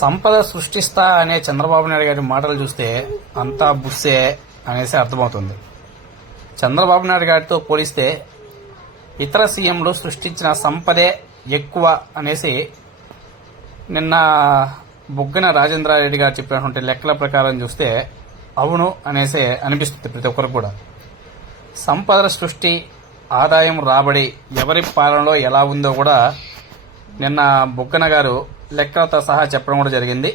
సంపద సృష్టిస్తా అనే చంద్రబాబు నాయుడు గారి మాటలు చూస్తే అంతా బుస్సే అనేసి అర్థమవుతుంది. చంద్రబాబు నాయుడు గారితో పోలిస్తే ఇతర సీఎంలు సృష్టించిన సంపదే ఎక్కువ అనేసి నిన్న బుగ్గన రాజేంద్రారెడ్డి గారు చెప్పినటువంటి లెక్కల ప్రకారం చూస్తే అవును అనేసి అనిపిస్తుంది ప్రతి ఒక్కరు కూడా. సంపదల సృష్టి ఆదాయం రాబడి ఎవరి పాలనలో ఎలా ఉందో కూడా నిన్న బుగ్గన గారు లెక్కలతో సహా చెప్పడం కూడా జరిగింది.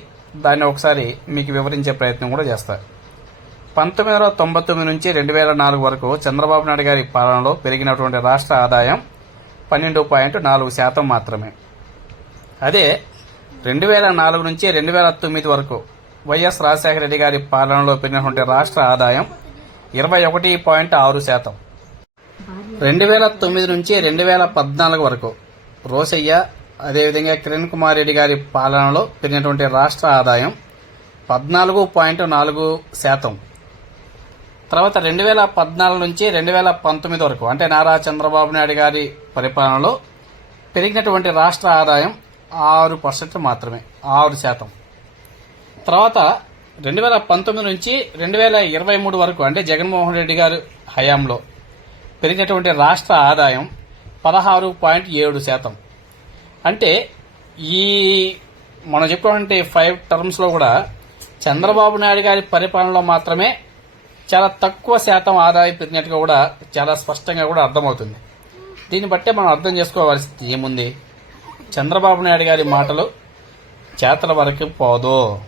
దాన్ని ఒకసారి మీకు వివరించే ప్రయత్నం కూడా చేస్తారు పంతొమ్మిది వందల తొంభై తొమ్మిది నుంచి రెండు వేల నాలుగు వరకు చంద్రబాబు నాయుడు గారి పాలనలో పెరిగినటువంటి రాష్ట్ర ఆదాయం పన్నెండు పాయింట్ నాలుగు శాతం మాత్రమే. అదే రెండు వేల నాలుగు నుంచి రెండు వేల తొమ్మిది వరకు వైఎస్ రాజశేఖర రెడ్డి గారి పాలనలో పెరిగినటువంటి రాష్ట్ర ఆదాయం ఇరవై ఒకటి పాయింట్ ఆరు శాతం. రెండు వేల తొమ్మిది నుంచి రెండు వేల పద్నాలుగు వరకు రోసయ్య అదేవిధంగా కిరణ్ కుమార్ రెడ్డి గారి పాలనలో పెరిగినటువంటి రాష్ట్ర ఆదాయం పద్నాలుగు పాయింట్ నాలుగు శాతం. తర్వాత రెండు వేల పద్నాలుగు నుంచి రెండు వేల పంతొమ్మిది వరకు అంటే నారా చంద్రబాబు నాయుడు గారి పరిపాలనలో పెరిగినటువంటి రాష్ట్ర ఆదాయం ఆరు పర్సెంట్ మాత్రమే ఆరు శాతం. తర్వాత రెండు వేల పంతొమ్మిది నుంచి రెండు వేల ఇరవై మూడు వరకు అంటే జగన్మోహన్ రెడ్డి గారు హయాంలో పెరిగినటువంటి రాష్ట్ర ఆదాయం పదహారు పాయింట్ ఏడు శాతం. అంటే ఈ మనం చెప్పుకోవాలంటే ఫైవ్ టర్మ్స్లో కూడా చంద్రబాబు నాయుడు గారి పరిపాలనలో మాత్రమే చాలా తక్కువ శాతం ఆదాయం పెరిగినట్టుగా కూడా చాలా స్పష్టంగా కూడా అర్థమవుతుంది. దీన్ని బట్టే మనం అర్థం చేసుకోవాల్సింది ఏముంది? చంద్రబాబు నాయుడు గారి మాటలు చేతల వరకు పోదు.